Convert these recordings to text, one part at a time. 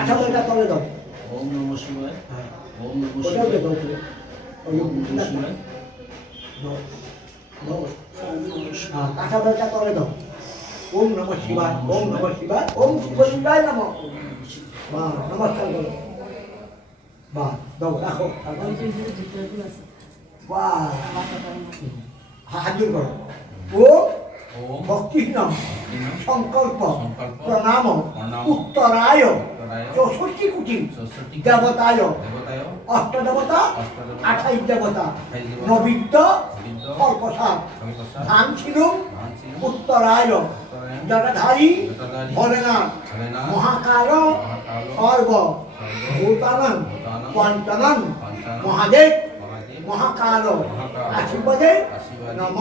আঠারোটা তলে দাও। ওম নমঃ শিবায়। ওম নমঃ ওটাও শিবায়। দাও তুমি। ওম নমঃ শিবায়। দাও দাও। আঠারোটা তলে দাও। ওম নমঃ শিবায়। ওম নমঃ শিবায়। ওম শিবলিঙ্গায় নমঃ। বা নমস্কার করো। বা দাও রাখো। বাহ হাত জোর করো। ওম ভক্তি নাম সংকল্প প্রণাম উত্তরায় চৌষট্টি কোটি দেবতায় অষ্টদেবতা 28 দেবতা নবিদ্য কল্পসার ধান ছিল উত্তরায় জটাধারী ভোলেনাথ মহাকাল সর্ব ভূতানন পঞ্চানন মহাদেব মহাকাল আশীর্বাদে নম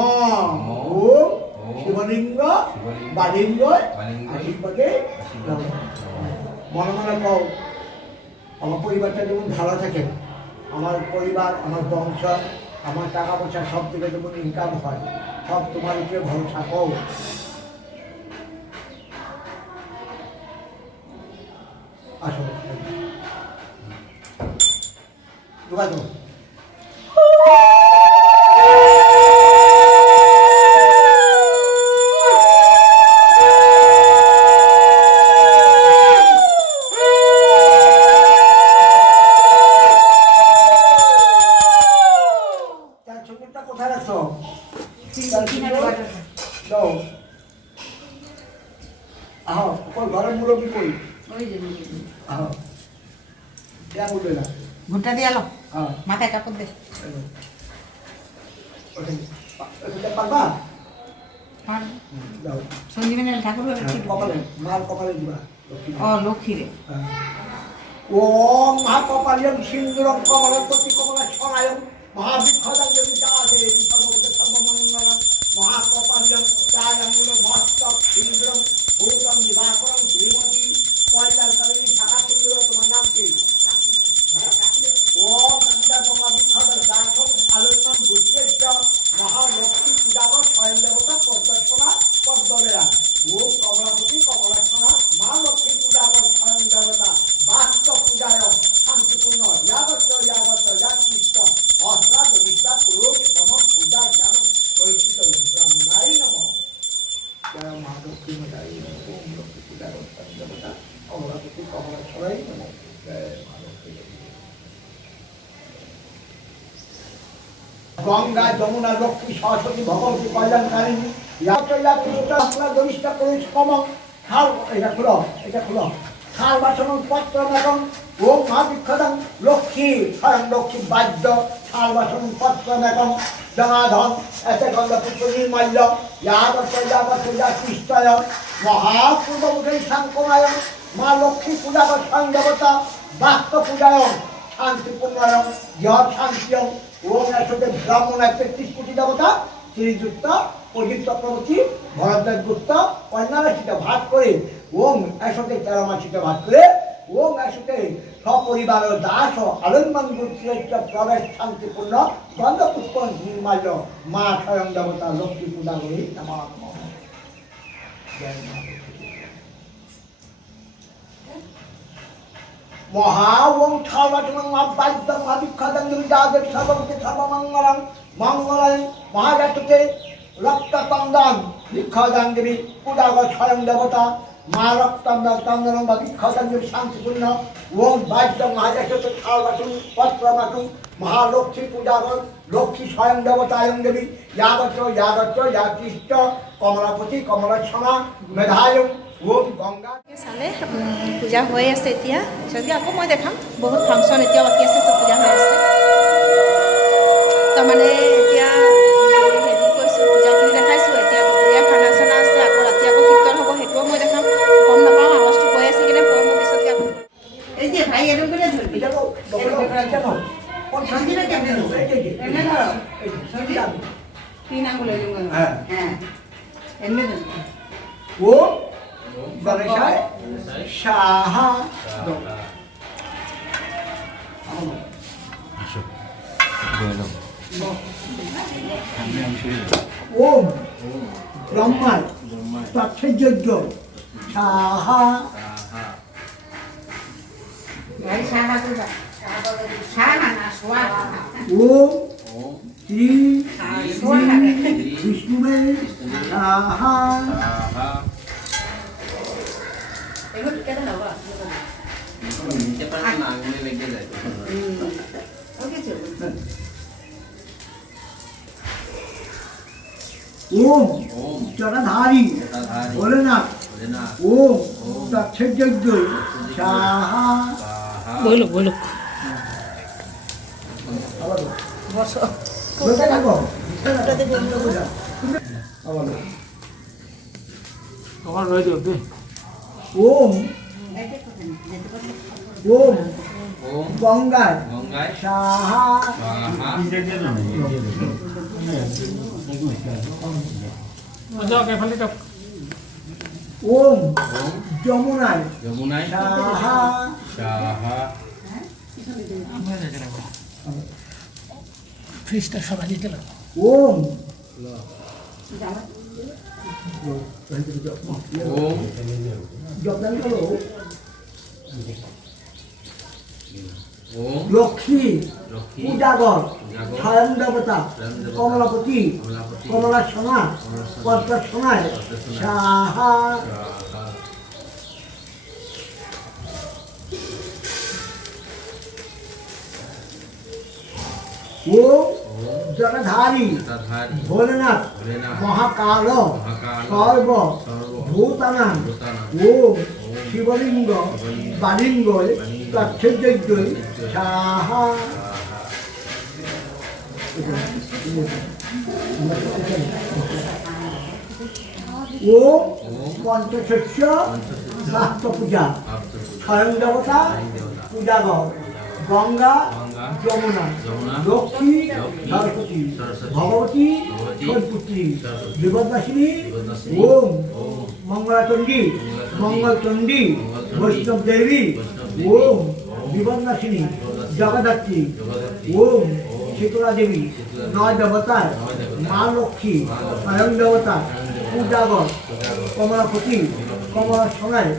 ওম শিবলিঙ্গ বালিঙ্গ আশীর্বাদে নম। মনে মনে কও আমার পরিবারটা যেমন ভালো থাকে, আমার পরিবার আমার বংশ আমার টাকা পয়সা সব থেকে যেমন ইনকাম হয়, সব তোমার উপরে ভরসা কও। আসো যোগাযোগ কোথায় রাখছো? আহ ঘরের মুরব্বী কই? আহ দেয়া বলবে না ভুট্টা দিয়ে আলো মাথায় কাপড় দে পারবা? সঞ্জীবনী ঠাকুর কপালে মার কপালে দিবা। ও লক্ষ্মী রে ওম মহাকপালিয়ম সিন্দুরম কমলপতি কমলা ছড়ায়ম মহাবিক্ষদাং দেবী যাদে সর্বভূতে সর্বমঙ্গলম মহাকপালিয়ম চায়াঙ্গুল মস্তক সিন্দুরম ভূতম দিবাকরম শ্রীমতী পয়লাল কালিনী শাখা সিন্দুর। তোমার নাম কি? ওম কবিতা মহাবিক্ষদাং দাসম আলোচন বুদ্ধেশ্ব মহালক্ষ্মী পূজাবর স্বয়ং দেবতা পদ্মসনা পদ্মলেরা। ওম কমলাপতি কমলাসনা মা লক্ষ্মী পূজাবর স্বয়ং দেবতা বাস্তব পূজায় শান্তিপূর্ণ ইয়াবত্য ইয়াকৃষ্ট অশ্রাদ্ধ বিদ্যা পুরুষ মম পূজা জ্ঞান পরিচিত ব্রাহ্মণায় নম। জয় মা লক্ষ্মী মজাই নম। ওম লক্ষ্মী পূজাবর স্বয়ং দেবতা কমলাপতি কমলাসনাই নম। জয় মা লক্ষ্মী। গঙ্গা যমুনা লক্ষ্মী সরস্বতী ভগবতী কল্যাণকারিণী খাল বাসন পত্র মেঘম ওম মহাবিক্ষদং লক্ষ্মী স্বয়ং লক্ষ্মী বাদ্য খাল বাসন পত্র মেঘম জনাধন এতে গঙ্গা পুত্র নির্মাল্য কৃষ্টয় মহাপূর্বমুখী শাঙ্কমায় মা লক্ষ্মী পূজা স্বয়ং দেবতা বাস্ত পূজায় শান্তিপূর্ণয় জয় শান্তিয়ম। ওম একসাথে ব্রাহ্মণ 33 কোটি দেবতা শ্রীযুক্ত অজিত চক্রবর্তী ভরদ্বাজ গুপ্ত কন্যা রাশিটা ভাগ করে ওম একসাথে 13 মাসিটা ভাগ করে ওম একসাথে সপরিবার দাস ও আলম্বন গুপ্ত প্রবেশ শান্তিপূর্ণ গন্ধপুষ্প নির্মাল্য মা স্বয়ং দেবতা লক্ষ্মী পূজা করি নমঃ। মহা ওম ঠালবাচনং মহাবাদ্যং মহাবিক্ষদং যাদের সর্বভূতে সর্বমঙ্গলং মঙ্গলং মহাজাতকে রক্ততন্দন বিক্ষদং দেবী পূজাগর স্বয়ং দেবতা মা রক্ততন্দনং বা বিক্ষদং দেবী শান্তিপূর্ণ ওম বাদ্যং মহাজাতকে ঠালবাচন পত্রমাচন মহালক্ষ্মী পূজাগর লক্ষ্মী স্বয়ং দেবতায়ং দেবী ইয়াকৃষ্ট কমলাপতি কমলাসনা মেধায়ং ওম গঙ্গা। চালে পূজা হৈ আছে এতিয়া যদি আকৌ মই দেখাম বহুত ফাংচন এতিয়া বাকী আছে চব পূজা হৈ আছে তাৰমানে এতিয়া হেৰি কৈছোঁ পূজাখিনি দেখাইছোঁ এতিয়া দুপৰীয়া খানা চানা আছে আকৌ ৰাতি আকৌ কীৰ্তন হ'ব সেইটোও মই দেখাম গম নাপাওঁ আৱাজটো কৈ আছে কিনে কৈ মই পিছতকৈ আকৌ এই যে ভাই এইটো কোনে ধৰিবি তিন আঙুল এনে ও গণেশায় সাহা ওম ব্রহ্মায় তৎসযজ্ঞ সাহা সাহা ভাই সাহা তুবা সাহা না সোয়া ওম ওম শ্রী সোয়া বিষ্ণুবে সাহা সাহা এগুলো কেন হবা নিচে পারে না আঙুলে লেগে যায় ওকে চল ওম ওম জটাধারী জটাধারী ভোলেনাথ ভোলেনাথ ওম দক্ষযজ্ঞ সাহা সাহা বলো বলো আবার বসো বলতে থাকো আবার তোমার রয়ে যাবে ওম ওম ওম গঙ্গায় গঙ্গায় সাহা সাহা যাও কেফালি যাও ওম ওম যমুনায় যমুনায় সাহা সাহা ফ্রিজটা সবাই দিতে লাগো ওম ওম জপদান করো ওম লক্ষ্মী লক্ষ্মী পূজাগর পূজাগর, স্বয়ং দেবতা স্বয়ং দেবতা, কমলাপতি কমলাপতি, কমলা সোনা কমলা সোনা, পদ্মা সোনায় পদ্মা সোনায়, সাহা সাহা ও ওম জটাধারী জটাধারী ভোলেনাথ ভোলেনাথ মহাকাল মহাকাল সর্ব সর্ব ভূতানাং ভূতানাং ও শিবলিঙ্গ বালিঙ্গ তক্ষযজ্ঞ সাহা ও পঞ্চশস্য শাস্ত্র পূজা স্বয়ং দেবতা পূজাগর গঙ্গা গঙ্গা, যমুনা যমুনা, লক্ষ্মী লক্ষ্মী, সরস্বতী সরস্বতী, ভগবতী ভগবতী, সৎপুত্রী সরস্বতী, বিপদাসিনী বিপদাসিনী, ওম ওম মঙ্গলাচণ্ডী মঙ্গলচণ্ডী বৈষ্ণব দেবী বৈষ্ণব ওম ওম বিপদাসিনী বিপদাসিনী, জগদ্ধাত্রী জগদ্ধাত্রী, ওম ওম শীতলা দেবী শীতলা দেবী, নয় দেবতার নয় দেবতার, মা লক্ষ্মী মা লক্ষ্মী, স্বয়ং দেবতা স্বয়ং দেবতা, পূজাগর পূজাগর, কমলাপতি কমলা সোনায়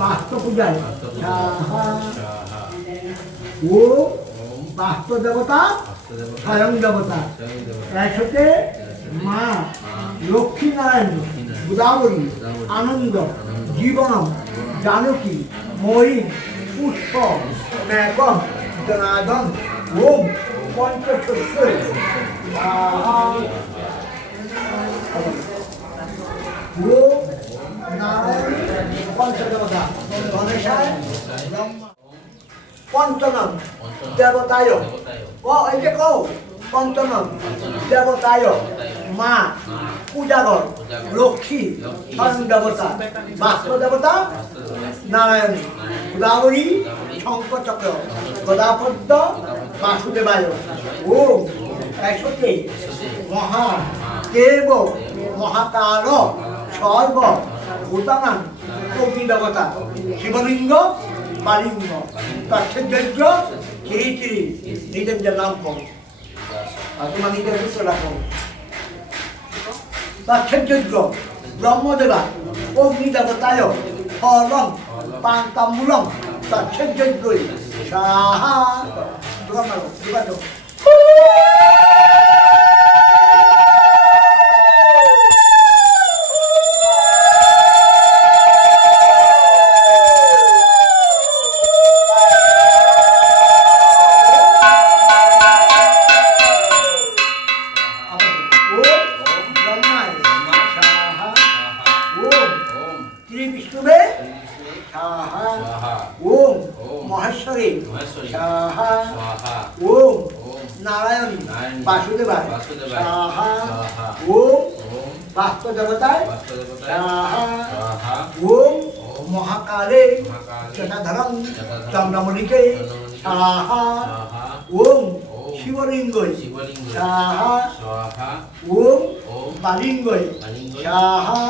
বাস্ত পূজায় সাহা সাহা ও ওম বাস্ত দেবতা হস্তদেবতা, স্বয়ং দেবতা স্বয়ং দেবতা, এক হচ্ছে মা লক্ষ্মী নারায়ণ গোদাবরী আনন্দ জীবনম জানকী ময়ী পুষ্প মেঘম জনার্দন ওম পঞ্চশস্য ও নারায়ণ পঞ্চদেবতা গণেশায় ব্রহ্মা পঞ্চনম দেবতায় দেবতায়, ও এই যে কও পঞ্চনম দেবতায় মা পূজাগর লক্ষ্মী স্বয়ং দেবতা বাস্ত দেবতা নারায়ণ গোদাবরী শঙ্করচক্র গদাপদ্ম বাসুদেবায় ওম একশতে মহা দেব মহাকাল সর্ব ভূতানাং অগ্নি দেবতা শিবলিঙ্গ বালিঙ্গ তক্ষযজ্ঞ খিরিচিরি নিজের নিজের নাম করো আর তোমার নিজের সূত্র রাখো তক্ষযজ্ঞ ব্রহ্মদেবা অগ্নি দেবতায় ফলং পান্তামূলং তক্ষযজ্ঞ সাহা দোকান মারো দোকান দাও মহেশ্বরী সাহা ওম নারায়ণ বাসুদেবায় সাহা ওম বাস্ত দেবতায় সাহা ওম মহাকালে জটাধরং চন্দ্রমণিকে সাহা ওম শিবলিঙ্গ সাহা ওম বালিঙ্গ সাহা